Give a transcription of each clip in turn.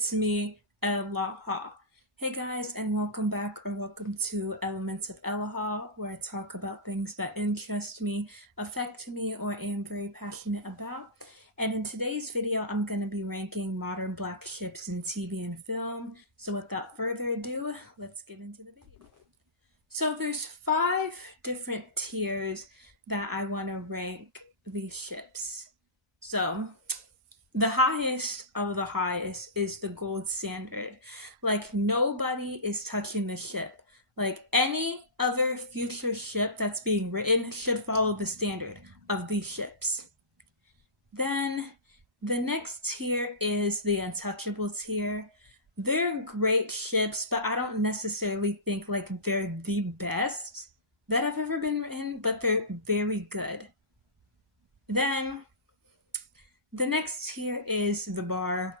it's me, Elaha. Hey guys, and welcome back or welcome to Elements of Elaha, where I talk about things that interest me, affect me, or am very passionate about. And in today's video, I'm going to be ranking modern black ships in TV and film. So without further ado, let's get into the video. So there's 5 different tiers that I want to rank these ships. So the highest of the highest is the gold standard. Like, nobody is touching the ship. Like, any other future ship that's being written should follow the standard of these ships. Then the next tier is the untouchable tier. They're great ships, but I don't necessarily think like they're the best that have ever been written, but they're very good. Then the next tier is the bar.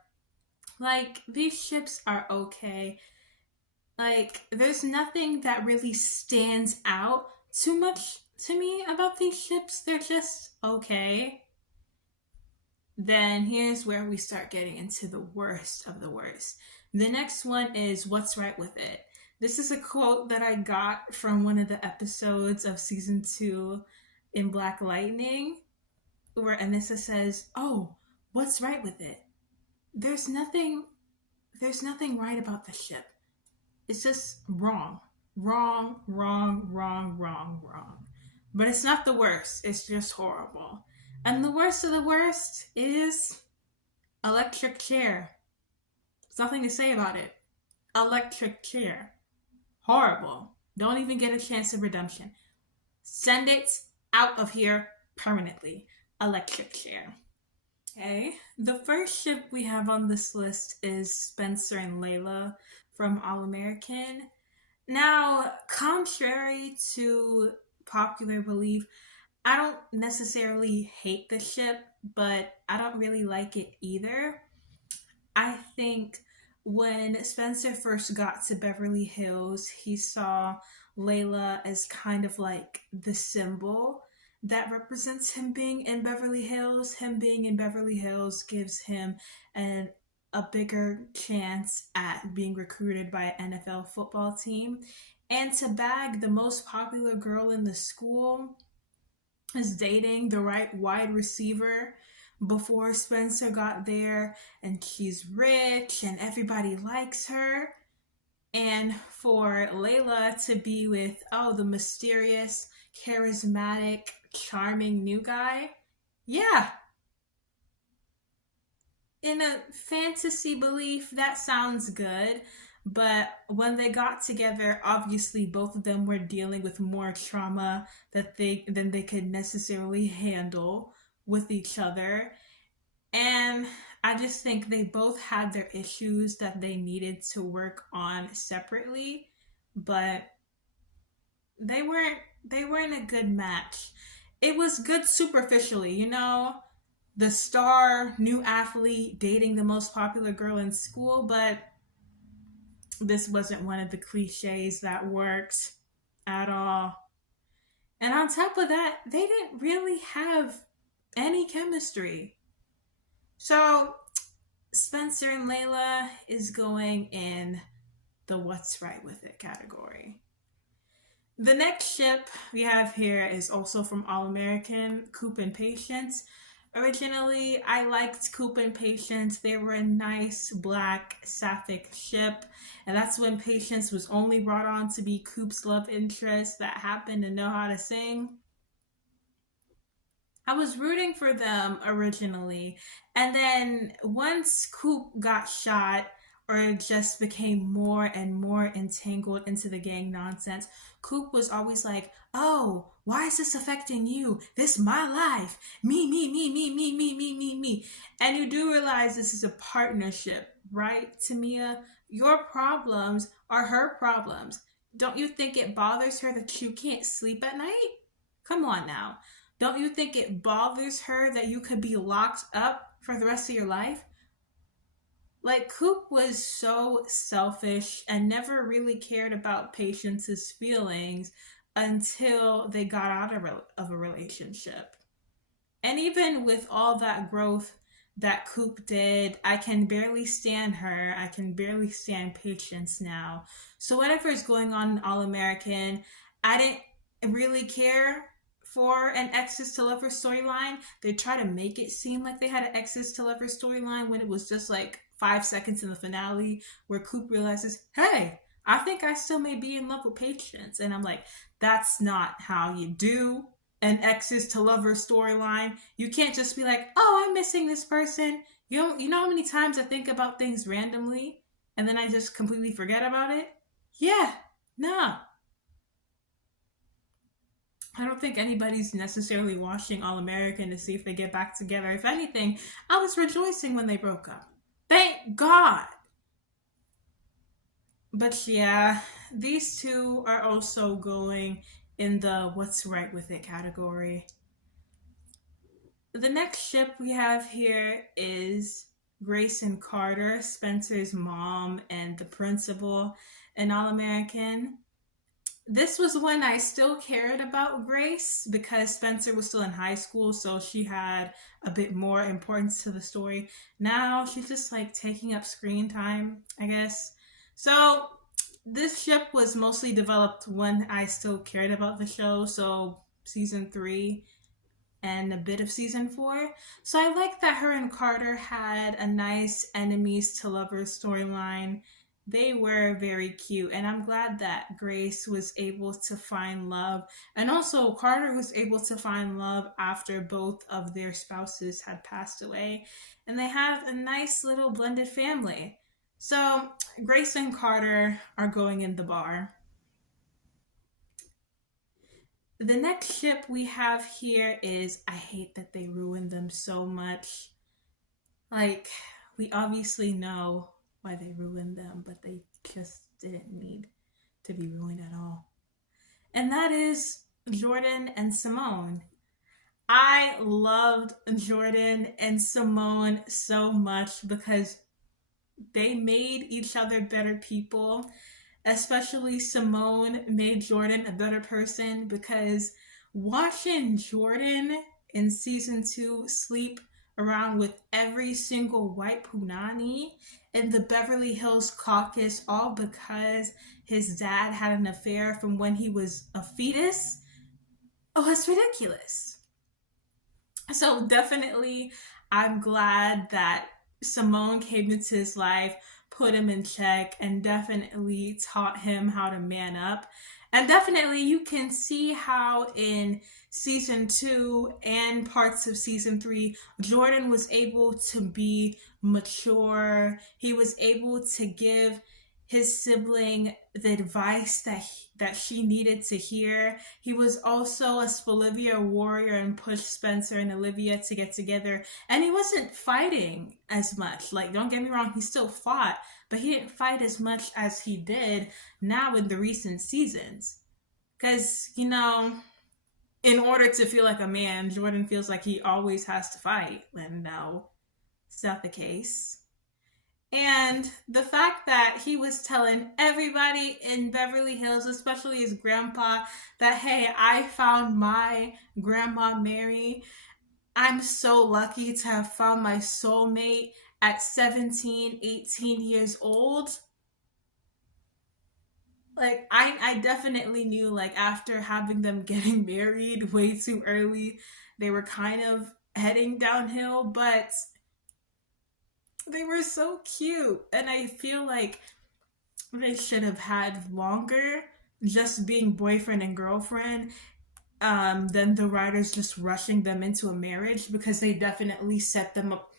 Like, these ships are okay. Like, there's nothing that really stands out too much to me about these ships. They're just okay. Then here's where we start getting into the worst of the worst. The next one is What's Right With It. This is a quote that I got from one of the episodes of season 2 in Black Lightning, where Anissa says, "Oh, what's right with it? There's nothing right about the ship. It's just wrong. Wrong, wrong, wrong, wrong, wrong." But it's not the worst. It's just horrible. And the worst of the worst is Electric Chair. There's nothing to say about it. Electric Chair. Horrible. Don't even get a chance of redemption. Send it out of here permanently. Electric Chair. Okay. The first ship we have on this list is Spencer and Layla from All American. Now, contrary to popular belief, I don't necessarily hate the ship, but I don't really like it either. I think when Spencer first got to Beverly Hills, he saw Layla as kind of like the symbol that represents him being in Beverly Hills. Him being in Beverly Hills gives him a bigger chance at being recruited by an NFL football team. And to bag the most popular girl in the school is dating the right wide receiver before Spencer got there, and she's rich and everybody likes her. And for Layla to be with, the mysterious, charismatic, charming new guy, yeah. In a fantasy belief, that sounds good. But when they got together, obviously both of them were dealing with more trauma than they could necessarily handle with each other. And I just think they both had their issues that they needed to work on separately, but they weren't a good match. It was good superficially, the star new athlete dating the most popular girl in school, but this wasn't one of the cliches that worked at all. And on top of that, they didn't really have any chemistry. So Spencer and Layla is going in the What's Right With It category. The next ship we have here is also from All American, Coop and Patience. Originally, I liked Coop and Patience. They were a nice black sapphic ship, and that's when Patience was only brought on to be Coop's love interest that happened to know how to sing. I was rooting for them originally, and then once Coop got shot or just became more and more entangled into the gang nonsense, Coop was always like, "Oh, why is this affecting you? This is my life. Me, me, me, me, me, me, me, me, me." And you do realize this is a partnership, right, Tamia? Your problems are her problems. Don't you think it bothers her that you can't sleep at night? Come on now. Don't you think it bothers her that you could be locked up for the rest of your life? Like, Coop was so selfish and never really cared about Patience's feelings until they got out of a relationship. And even with all that growth, that Coop did. I can barely stand her. I can barely stand Patience now. So whatever is going on in All American, I didn't really care for an exes to lover storyline. They try to make it seem like they had an exes to lover storyline when it was just like 5 seconds in the finale where Coop realizes, hey, I think I still may be in love with Patience. And I'm like, that's not how you do an exes to lover storyline. You can't just be like, oh, I'm missing this person. You know how many times I think about things randomly and then I just completely forget about it? Yeah, no. I don't think anybody's necessarily watching All American to see if they get back together. If anything, I was rejoicing when they broke up. Thank God. But yeah, these two are also going in the what's right with it category. The next ship we have here is Grace and Carter, Spencer's mom and the principal in All American. This was when I still cared about Grace because Spencer was still in high school, so she had a bit more importance to the story. Now she's just like taking up screen time, I guess. So this ship was mostly developed when I still cared about the show, so season 3 and a bit of season 4. So I like that her and Carter had a nice enemies to lovers storyline. They were very cute, and I'm glad that Grace was able to find love, and also Carter was able to find love after both of their spouses had passed away, and they have a nice little blended family. So Grace and Carter are going in the bar. The next ship we have here is, I hate that they ruined them so much. Like, we obviously know why they ruined them, but they just didn't need to be ruined at all. And that is Jordan and Simone. I loved Jordan and Simone so much because they made each other better people. Especially Simone made Jordan a better person because watching Jordan in season 2 sleep around with every single white punani in the Beverly Hills caucus, all because his dad had an affair from when he was a fetus, oh, it's ridiculous. So definitely, I'm glad that Simone came into his life, put him in check, and definitely taught him how to man up. And definitely, you can see how in season 2 and parts of season 3, Jordan was able to be mature. He was able to give his sibling the advice that she needed to hear. He was also a Spolivia warrior and pushed Spencer and Olivia to get together. And he wasn't fighting as much. Like, don't get me wrong, he still fought, but he didn't fight as much as he did now in the recent seasons. Because, you know, in order to feel like a man, Jordan feels like he always has to fight. And no, it's not the case. And the fact that he was telling everybody in Beverly Hills, especially his grandpa, that, hey, I found my grandma Mary. I'm so lucky to have found my soulmate at 17, 18 years old. Like, I definitely knew, like, after having them getting married way too early, they were kind of heading downhill, but they were so cute. And I feel like they should have had longer just being boyfriend and girlfriend than the writers just rushing them into a marriage, because they definitely set them up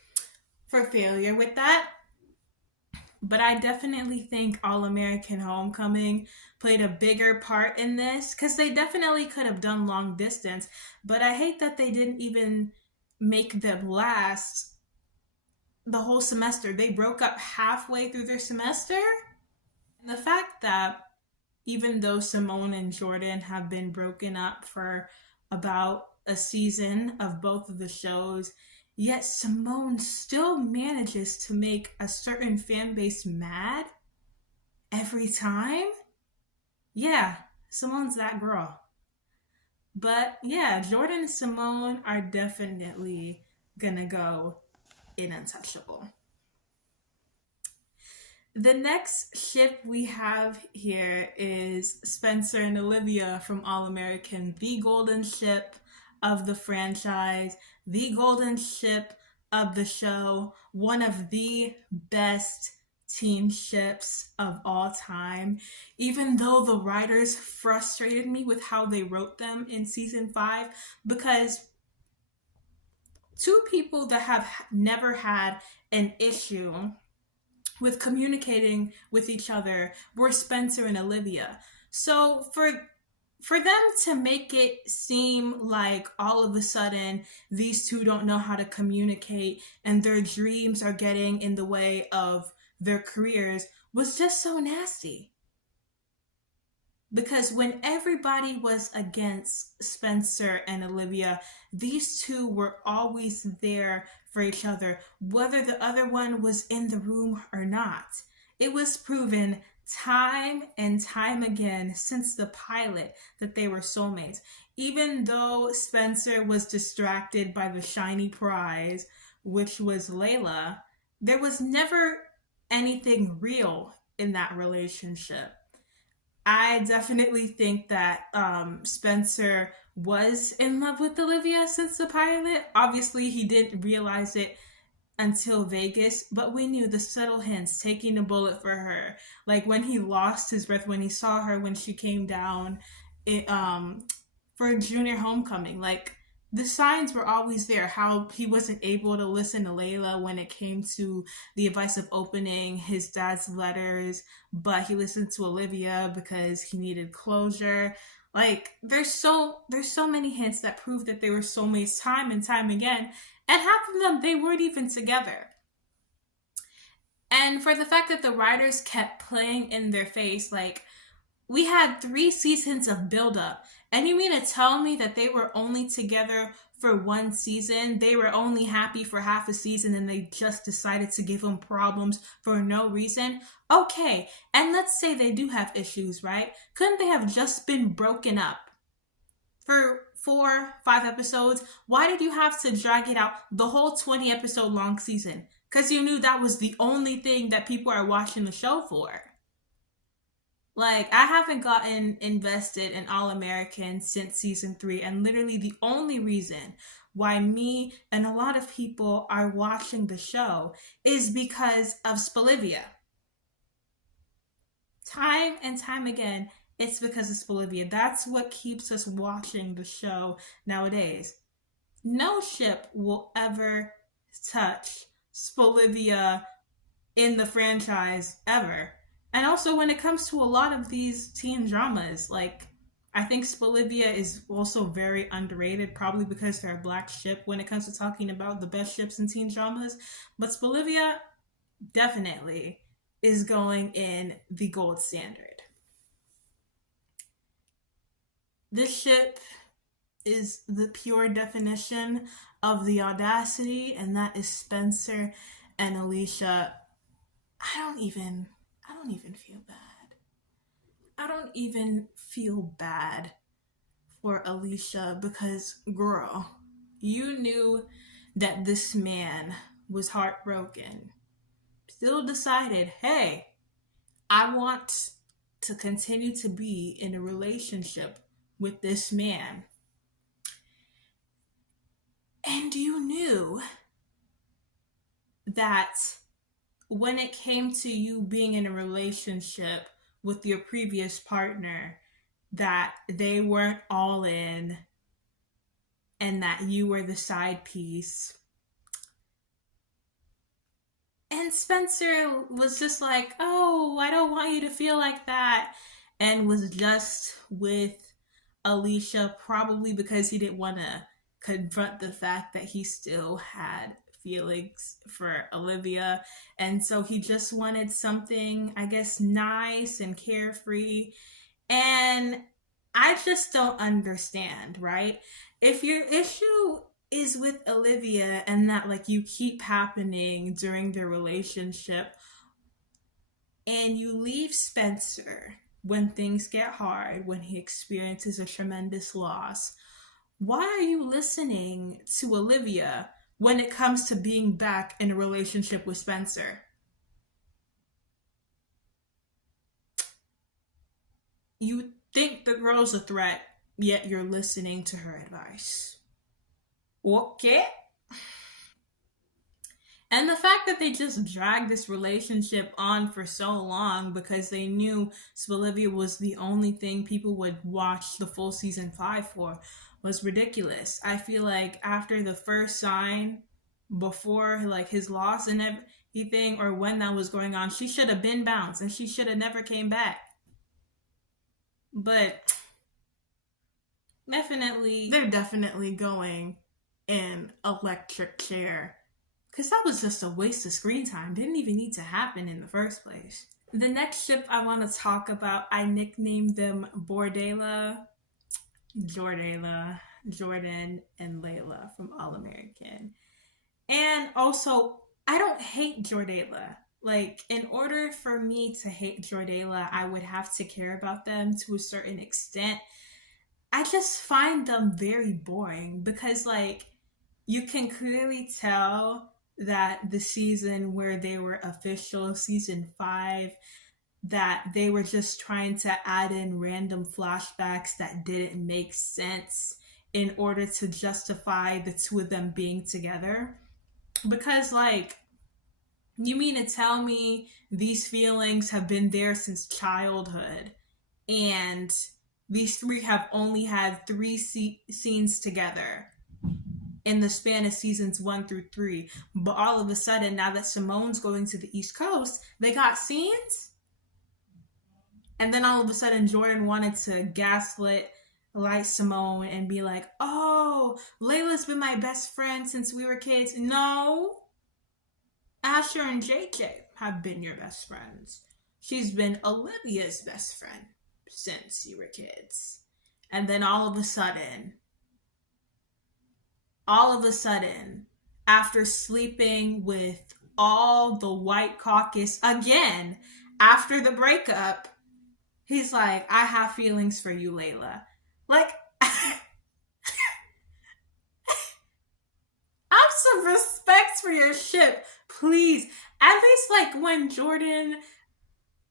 for failure with that. But I definitely think All American Homecoming played a bigger part in this, because they definitely could have done long distance, but I hate that they didn't even make them last the whole semester. They broke up halfway through their semester. And the fact that even though Simone and Jordan have been broken up for about a season of both of the shows, yet Simone still manages to make a certain fan base mad every time. Yeah, Simone's that girl. But yeah, Jordan and Simone are definitely gonna go in Untouchable. The next ship we have here is Spencer and Olivia from All American, the golden ship of the franchise, the golden ship of the show, one of the best teen ships of all time. Even though the writers frustrated me with how they wrote them in season 5, because two people that have never had an issue with communicating with each other were Spencer and Olivia. So for them to make it seem like all of a sudden these two don't know how to communicate and their dreams are getting in the way of their careers was just so nasty. Because when everybody was against Spencer and Olivia, these two were always there for each other, whether the other one was in the room or not. It was proven time and time again since the pilot that they were soulmates. Even though Spencer was distracted by the shiny prize, which was Layla, there was never anything real in that relationship. I definitely think that Spencer was in love with Olivia since the pilot. Obviously, he didn't realize it until Vegas, but we knew the subtle hints, taking a bullet for her. Like when he lost his breath, when he saw her when she came down for junior homecoming. Like the signs were always there. How he wasn't able to listen to Layla when it came to the advice of opening his dad's letters, but he listened to Olivia because he needed closure. Like there's so many hints that prove that they were soulmates time and time again, and half of them they weren't even together. And for the fact that the writers kept playing in their face, like we had 3 seasons of buildup, and you mean to tell me that they were only together for 1 season? They were only happy for half a season and they just decided to give him problems for no reason? Okay, and let's say they do have issues, right? Couldn't they have just been broken up for 4, 5 episodes? Why did you have to drag it out the whole 20 episode long season? Because you knew that was the only thing that people are watching the show for. Like, I haven't gotten invested in All American since season 3, and literally the only reason why me and a lot of people are watching the show is because of Spolivia. Time and time again, it's because of Spolivia. That's what keeps us watching the show nowadays. No ship will ever touch Spolivia in the franchise ever. And also when it comes to a lot of these teen dramas, like I think Spolivia is also very underrated, probably because they're a black ship when it comes to talking about the best ships in teen dramas. But Spolivia definitely is going in the gold standard. This ship is the pure definition of the audacity, and that is Spencer and Alicia. I don't even feel bad. I don't even feel bad for Alicia because, girl, you knew that this man was heartbroken. Still decided, hey, I want to continue to be in a relationship with this man. And you knew that when it came to you being in a relationship with your previous partner, that they weren't all in and that you were the side piece. And Spencer was just like, oh, I don't want you to feel like that, and was just with Alicia probably because he didn't want to confront the fact that he still had feelings for Olivia, and so he just wanted something, I guess, nice and carefree. And I just don't understand, right? If your issue is with Olivia and that like you keep happening during the relationship, and you leave Spencer when things get hard, when he experiences a tremendous loss, why are you listening to Olivia when it comes to being back in a relationship with Spencer. You think the girl's a threat, yet you're listening to her advice. Okay? And the fact that they just dragged this relationship on for so long because they knew Bolivia was the only thing people would watch the full season 5 for was ridiculous. I feel like after the first sign, before like his loss and everything, or when that was going on, she should have been bounced and she should have never came back. But they're definitely going in electric chair. Because that was just a waste of screen time. Didn't even need to happen in the first place. The next ship I want to talk about, I nicknamed them Bordela, Jordela, Jordan, and Layla from All American. And also, I don't hate Jordela. Like, in order for me to hate Jordela, I would have to care about them to a certain extent. I just find them very boring because, like, you can clearly tell that the season where they were official, season 5, that they were just trying to add in random flashbacks that didn't make sense in order to justify the two of them being together. Because, like, you mean to tell me these feelings have been there since childhood, and these three have only had 3 scenes together in the span of seasons 1 through 3. But all of a sudden, now that Simone's going to the East Coast, they got scenes? And then all of a sudden, Jordan wanted to gaslight Simone and be like, oh, Layla's been my best friend since we were kids. No. Asher and JJ have been your best friends. She's been Olivia's best friend since you were kids. And then all of a sudden, after sleeping with all the white caucus again, after the breakup, he's like, I have feelings for you, Layla. Like, have some respect for your ship, please. At least, like, when Jordan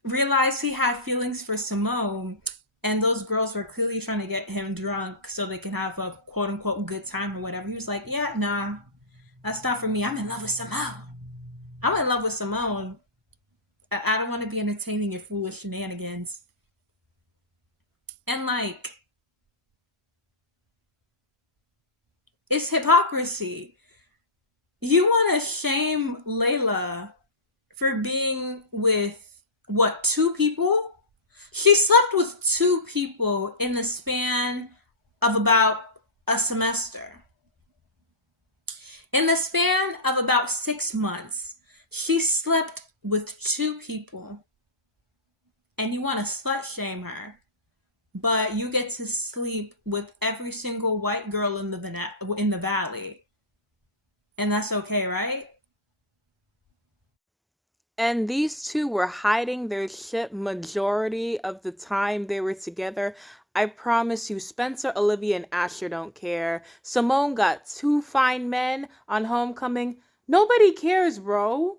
realized he had feelings for Simone, and those girls were clearly trying to get him drunk so they can have a quote-unquote good time or whatever, he was like, yeah, nah, that's not for me. I'm in love with Simone. I don't want to be entertaining your foolish shenanigans. And, like, it's hypocrisy. You want to shame Layla for being with, 2 people? She slept with 2 people in the span of about a semester. In the span of about 6 months, she slept with 2 people. And you want to slut shame her. But you get to sleep with every single white girl in the valley. And that's okay, right? And these two were hiding their shit majority of the time they were together. I promise you, Spencer, Olivia, and Asher don't care. Simone got 2 fine men on Homecoming. Nobody cares, bro.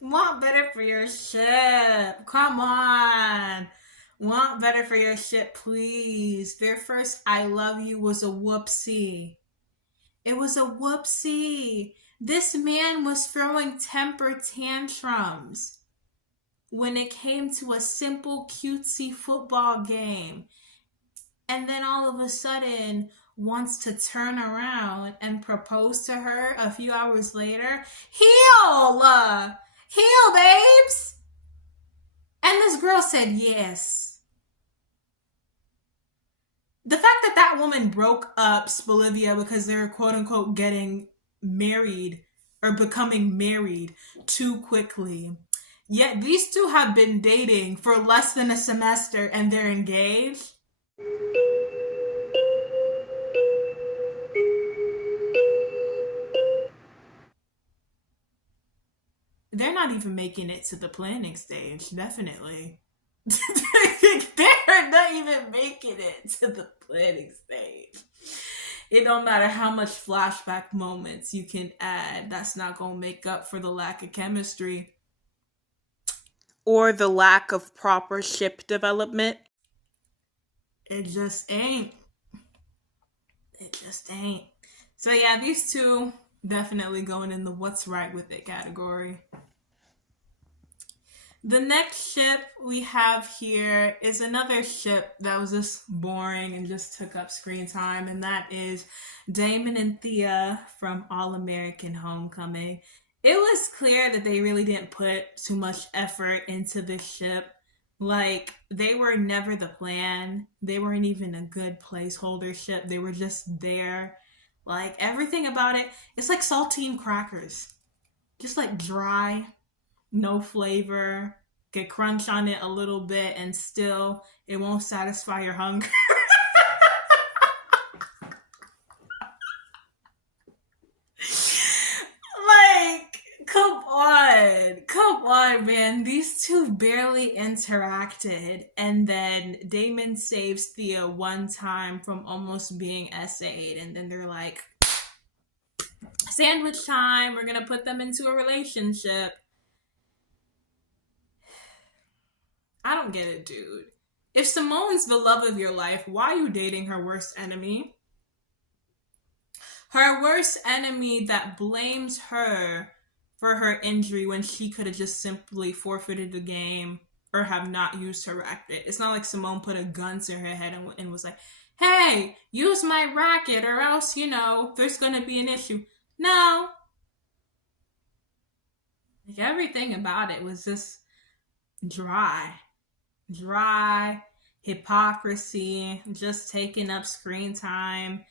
Want better for your ship. Come on. Want better for your ship, please. Their first I love you was a whoopsie. It was a whoopsie. This man was throwing temper tantrums when it came to a simple cutesy football game. And then all of a sudden wants to turn around and propose to her a few hours later. Heal, babes. And this girl said yes. The fact that that woman broke up Bolivia because they're quote unquote getting married or becoming married too quickly. Yet these two have been dating for less than a semester and they're engaged. They're not even making it to the planning stage, definitely. They're not even making it to the planning stage. It don't matter how much flashback moments you can add, that's not gonna make up for the lack of chemistry. Or the lack of proper ship development. It just ain't. It just ain't. So yeah, these two definitely going in the what's right with it category. The next ship we have here is another ship that was just boring and just took up screen time, and that is Damon and Thea from All American Homecoming. It was clear that they really didn't put too much effort into this ship. Like, they were never the plan. They weren't even a good placeholder ship. They were just there. Like, everything about it, it's like saltine crackers. Just like dry, no flavor, get crunch on it a little bit, and still it won't satisfy your hunger. Like, come on, man. These two barely interacted, and then Damon saves Thea one time from almost being SA'd, and then they're like, sandwich time, we're gonna put them into a relationship. I don't get it, dude. If Simone's the love of your life, why are you dating her worst enemy? Her worst enemy that blames her for her injury when she could have just simply forfeited the game or have not used her racket. It's not like Simone put a gun to her head and was like, hey, use my racket or else, there's going to be an issue. No. Like, everything about it was just dry, hypocrisy, just taking up screen time.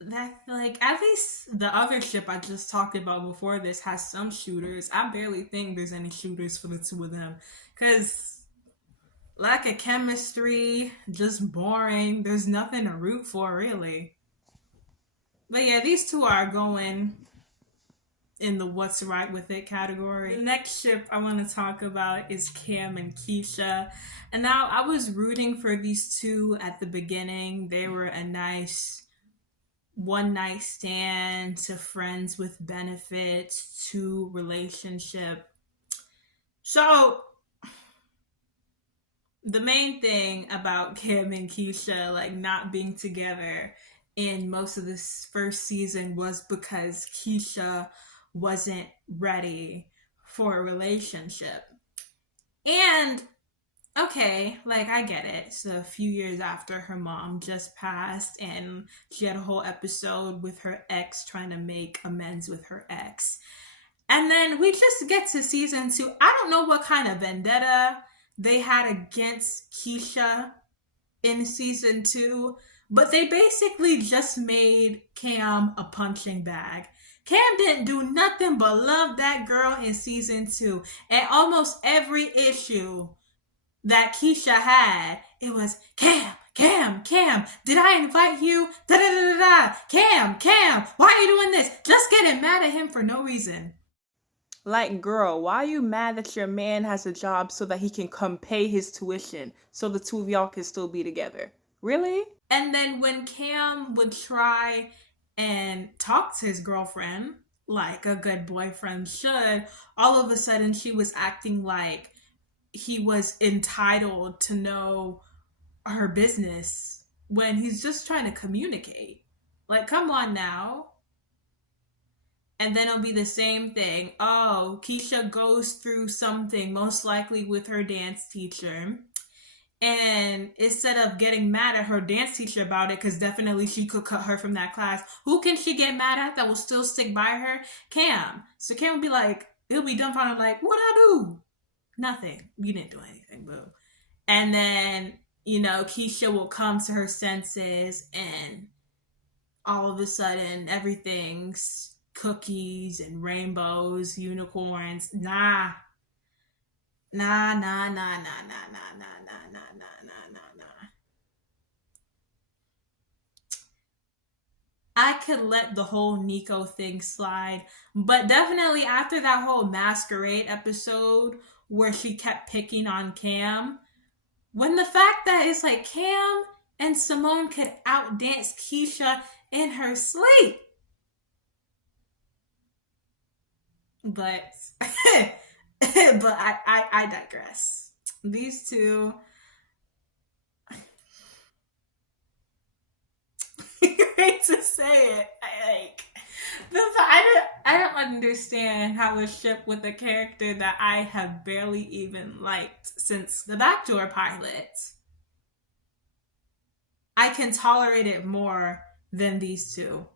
That, like, at least the other ship I just talked about before this has some shooters. I barely think there's any shooters for the two of them, because lack of chemistry, just boring. There's nothing to root for, really. But yeah, these two are going in the what's right with it category. The next ship I want to talk about is Cam and Keisha. And now, I was rooting for these two at the beginning. They were a nice one night stand to friends with benefits to relationship. So the main thing about Cam and Keisha like not being together in most of this first season was because Keisha wasn't ready for a relationship. And okay, like, I get it. So a few years after her mom just passed, and she had a whole episode with her ex trying to make amends with her ex. And then we just get to season 2. I don't know what kind of vendetta they had against Keisha in season 2, but they basically just made Cam a punching bag. Cam didn't do nothing but love that girl in season 2. And almost every issue that Keisha had, it was, Cam, did I invite you? Da da da da da. Cam, why are you doing this? Just getting mad at him for no reason. Like, girl, why are you mad that your man has a job so that he can come pay his tuition so the two of y'all can still be together? Really? And then when Cam would try and talk to his girlfriend, like a good boyfriend should, all of a sudden she was acting like he was entitled to know her business when he's just trying to communicate. Like, come on now. And then it'll be the same thing. Oh, Keisha goes through something, most likely with her dance teacher. And instead of getting mad at her dance teacher about it, because definitely she could cut her from that class, who can she get mad at that will still stick by her? Cam. So Cam will be like, he'll be dumbfounded like, what'd I do? Nothing. You didn't do anything, boo. And then, Keisha will come to her senses, and all of a sudden everything's cookies and rainbows, unicorns. Nah. I could let the whole Nico thing slide, but definitely after that whole masquerade episode where she kept picking on Cam, when the fact that it's like, Cam, and Simone could outdance Keisha in her sleep. But but I digress. These two, you hate to say it, I don't understand how a ship with a character that I have barely even liked since the Backdoor pilot, I can tolerate it more than these two.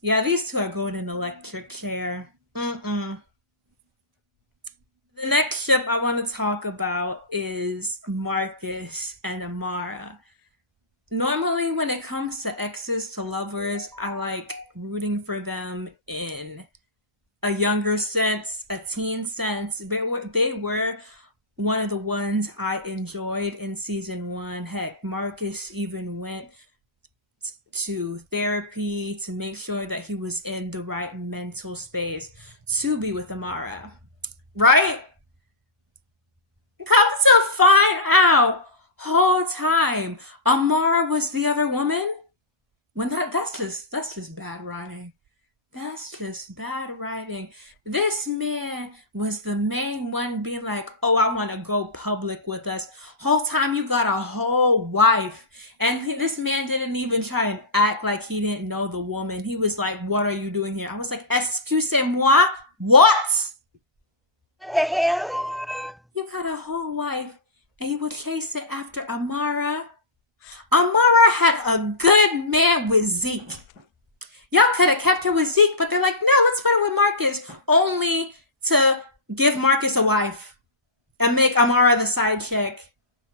Yeah, these two are going in electric chair. Mm-mm. The next ship I want to talk about is Marcus and Amara. Normally, when it comes to exes to lovers, I like rooting for them in a younger sense, a teen sense. They were one of the ones I enjoyed in season one. Heck, Marcus even went to therapy to make sure that he was in the right mental space to be with Amara. Right? Come to find out, whole time Amara was the other woman. When that's just bad writing. That's just bad writing. This man was the main one being like, oh, I want to go public with us. Whole time you got a whole wife. And this man didn't even try and act like he didn't know the woman. He was like, what are you doing here? I was like, excusez-moi? What? What the hell? You got a whole wife and you were chasing after Amara. Amara had a good man with Zeke. Y'all could have kept her with Zeke, but they're like, no, let's put her with Marcus, only to give Marcus a wife and make Amara the side chick.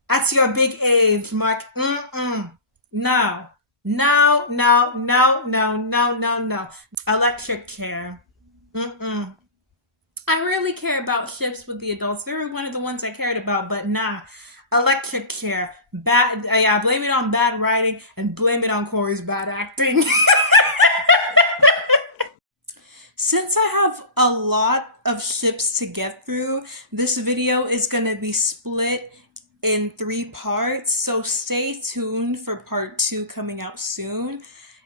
At your big age, Mark. No. No, no, no, no, no, no, no. Electric chair. I really care about ships with the adults. They were one of the ones I cared about, but nah. Electric chair. Bad. Yeah, blame it on bad writing and blame it on Corey's bad acting. Since I have a lot of ships to get through, this video is going to be split in 3 parts, so stay tuned for part 2 coming out soon.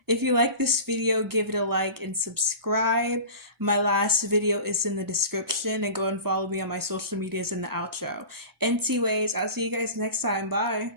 If you like this video, give it a like and subscribe. My last video is in the description, and go and follow me on my social medias in the outro. Anyways, I'll see you guys next time. Bye.